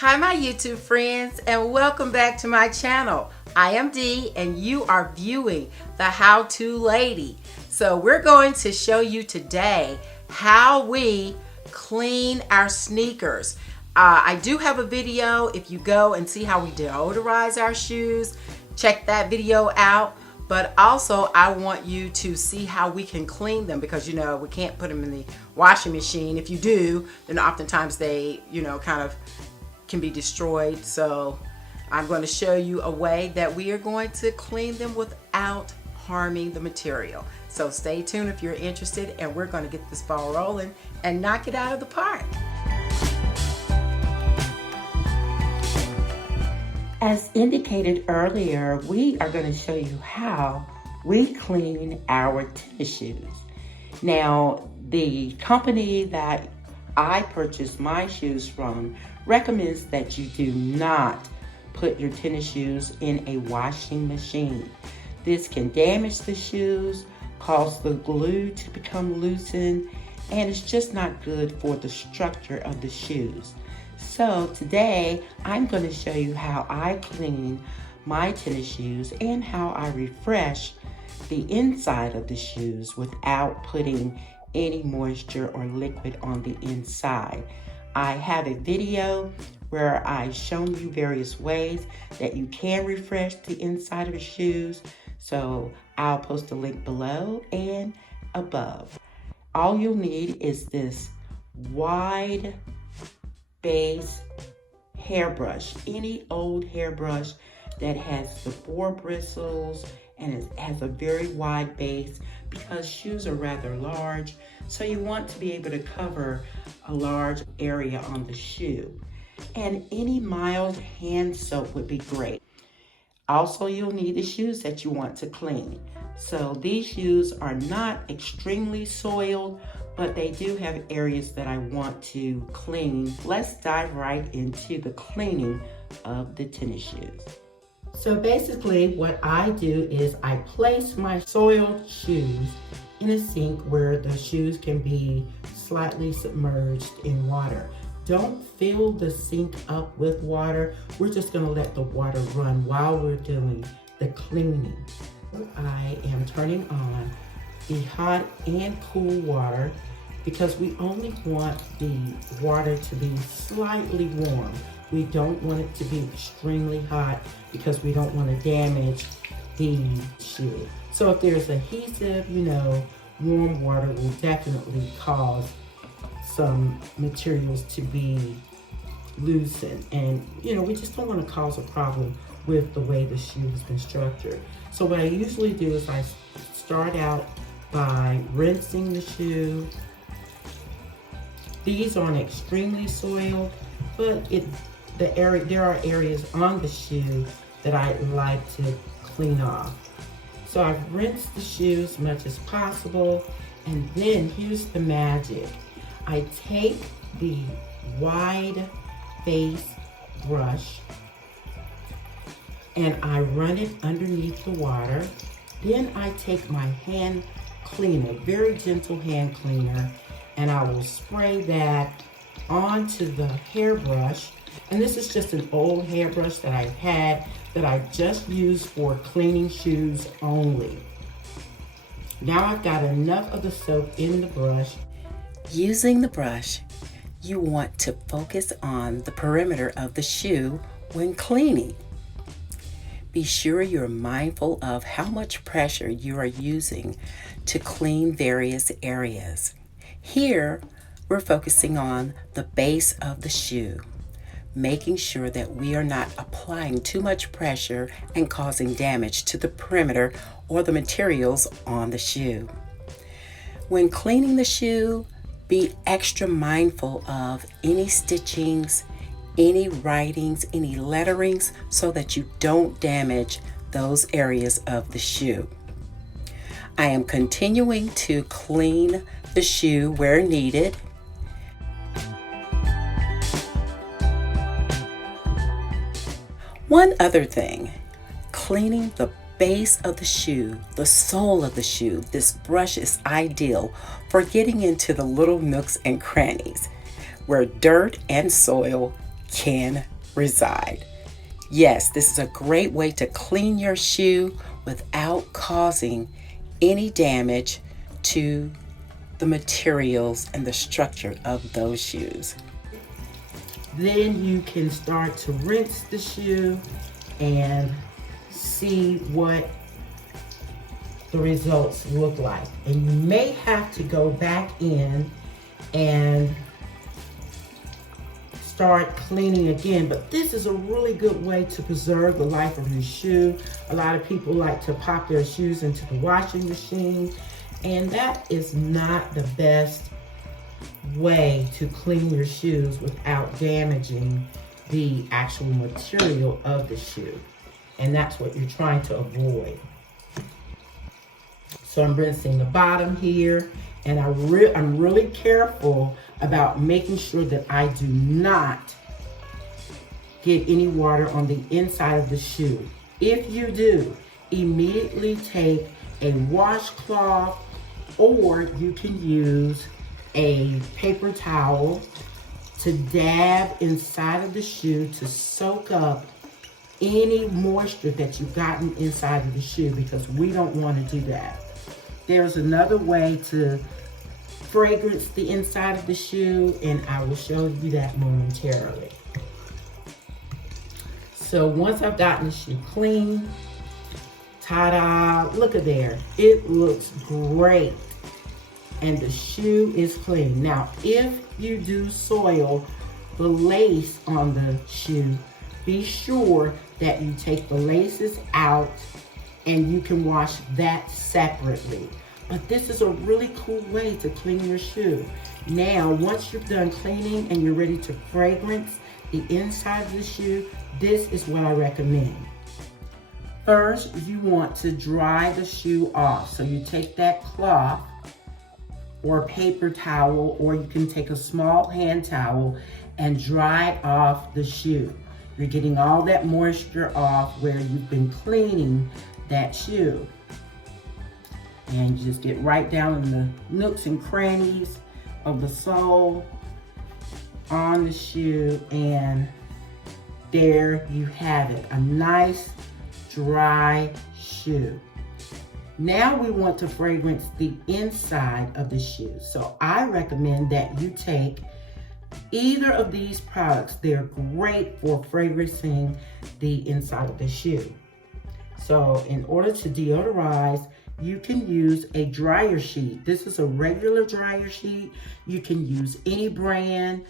Hi my YouTube friends, and welcome back to my channel. I am Dee and you are viewing the How To Lady. So we're going to show you today how we clean our sneakers. I do have a video. If you go and see how we deodorize our shoes, check that video out. But also I want you to see how we can clean them, because you know we can't put them in the washing machine. If you do, then oftentimes they kind of can be destroyed. So I'm going to show you a way that we are going to clean them without harming the material. So stay tuned if you're interested, and we're going to get this ball rolling and knock it out of the park. As indicated earlier, we are going to show you how we clean our tennis shoes. Now, the company that I purchased my shoes from recommends that you do not put your tennis shoes in a washing machine. This can damage the shoes, cause the glue to become loosened, and it's just not good for the structure of the shoes. So today I'm going to show you how I clean my tennis shoes and how I refresh the inside of the shoes without putting any moisture or liquid on the inside. I have a video where I've shown you various ways that you can refresh the inside of your shoes. So I'll post a link below and above. All you'll need is this wide base hairbrush, any old hairbrush that has the 4 bristles and it has a very wide base, because shoes are rather large, so you want to be able to cover a large area on the shoe. And any mild hand soap would be great. Also, you'll need the shoes that you want to clean. So these shoes are not extremely soiled, but they do have areas that I want to clean. Let's dive right into the cleaning of the tennis shoes. So basically what I do is I place my soiled shoes in a sink where the shoes can be slightly submerged in water. Don't fill the sink up with water. We're just going to let the water run while we're doing the cleaning. I am turning on the hot and cool water, because we only want the water to be slightly warm. We don't want it to be extremely hot, because we don't want to damage the shoe. So if there's adhesive, warm water will definitely cause some materials to be loosened. And we just don't want to cause a problem with the way the shoe has been structured. So what I usually do is I start out by rinsing the shoe. These aren't extremely soiled, but there are areas on the shoe that I like to clean off. So I've rinsed the shoe as much as possible, and then here's the magic. I take the wide base brush and I run it underneath the water. Then I take my hand cleaner, very gentle hand cleaner, and I will spray that onto the hairbrush. And this is just an old hairbrush that I've had that I just use for cleaning shoes only. Now I've got enough of the soap in the brush. Using the brush, you want to focus on the perimeter of the shoe when cleaning. Be sure you're mindful of how much pressure you are using to clean various areas. Here, we're focusing on the base of the shoe, making sure that we are not applying too much pressure and causing damage to the perimeter or the materials on the shoe. When cleaning the shoe, be extra mindful of any stitchings, any writings, any letterings, so that you don't damage those areas of the shoe. I am continuing to clean the shoe where needed. One other thing, cleaning the base of the shoe, the sole of the shoe. This brush is ideal for getting into the little nooks and crannies where dirt and soil can reside. Yes, this is a great way to clean your shoe without causing any damage to the materials and the structure of those shoes. Then you can start to rinse the shoe and see what the results look like. And you may have to go back in and start cleaning again, but this is a really good way to preserve the life of your shoe. A lot of people like to pop their shoes into the washing machine, and that is not the best way to clean your shoes without damaging the actual material of the shoe. And that's what you're trying to avoid. So I'm rinsing the bottom here, and I'm really careful about making sure that I do not get any water on the inside of the shoe. If you do, immediately take a washcloth, or you can use a paper towel to dab inside of the shoe to soak up any moisture that you've gotten inside of the shoe, because we don't want to do that. There's another way to fragrance the inside of the shoe, and I will show you that momentarily. So once I've gotten the shoe clean, ta-da, look at there. It looks great. And the shoe is clean. Now, if you do soil the lace on the shoe, be sure that you take the laces out and you can wash that separately. But this is a really cool way to clean your shoe. Now, once you're done cleaning and you're ready to fragrance the inside of the shoe, this is what I recommend. First, you want to dry the shoe off. So you take that cloth or paper towel, or you can take a small hand towel and dry off the shoe. You're getting all that moisture off where you've been cleaning that shoe. And you just get right down in the nooks and crannies of the sole on the shoe, and there you have it, a nice dry shoe. Now we want to fragrance the inside of the shoe. So I recommend that you take either of these products. They're great for fragrancing the inside of the shoe. So in order to deodorize, you can use a dryer sheet. This is a regular dryer sheet. You can use any brand,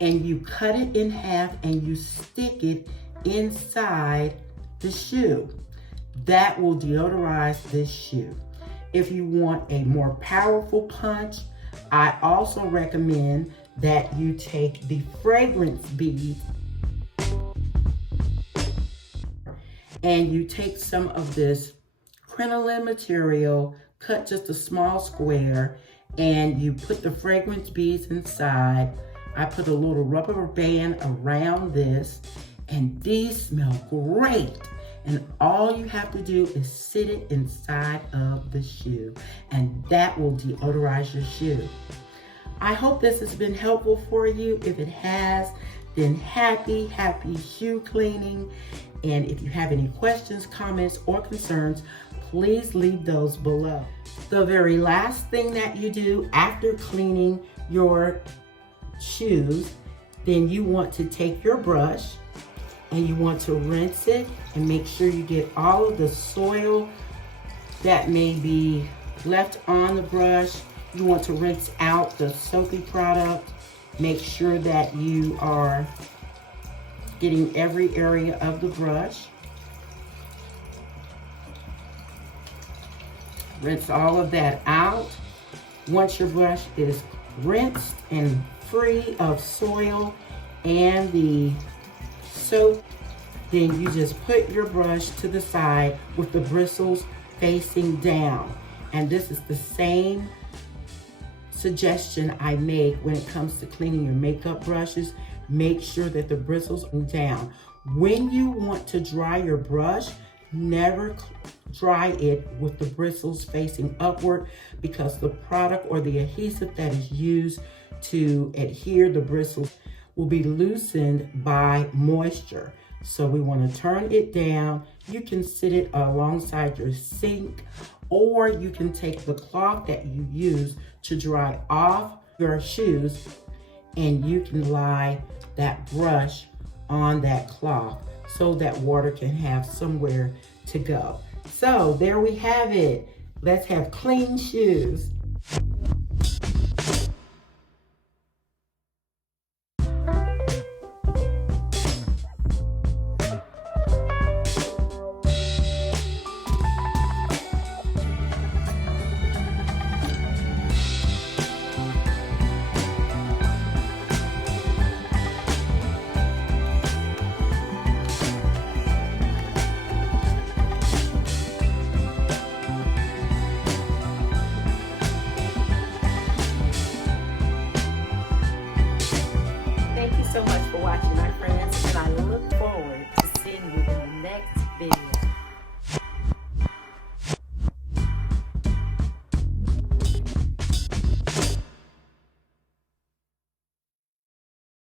and you cut it in half and you stick it inside the shoe. That will deodorize this shoe. If you want a more powerful punch, I also recommend that you take the fragrance beads and you take some of this crinoline material, cut just a small square, and you put the fragrance beads inside. I put a little rubber band around this, and these smell great. And all you have to do is sit it inside of the shoe, and that will deodorize your shoe. I hope this has been helpful for you. If it has, then happy shoe cleaning. And if you have any questions, comments, or concerns, please leave those below. The very last thing that you do after cleaning your shoes, then you want to take your brush and you want to rinse it and make sure you get all of the soil that may be left on the brush. You want to rinse out the soapy product. Make sure that you are getting every area of the brush. Rinse all of that out. Once your brush is rinsed and free of soil and the soap, then you just put your brush to the side with the bristles facing down. And this is the same suggestion I make when it comes to cleaning your makeup brushes. Make sure that the bristles are down. When you want to dry your brush, never dry it with the bristles facing upward, because the product or the adhesive that is used to adhere the bristles will be loosened by moisture. So we want to turn it down. You can sit it alongside your sink, or you can take the cloth that you use to dry off your shoes and you can lie that brush on that cloth so that water can have somewhere to go. So there we have it. Let's have clean shoes. Thank you so much for watching, my friends, and I look forward to seeing you in the next video.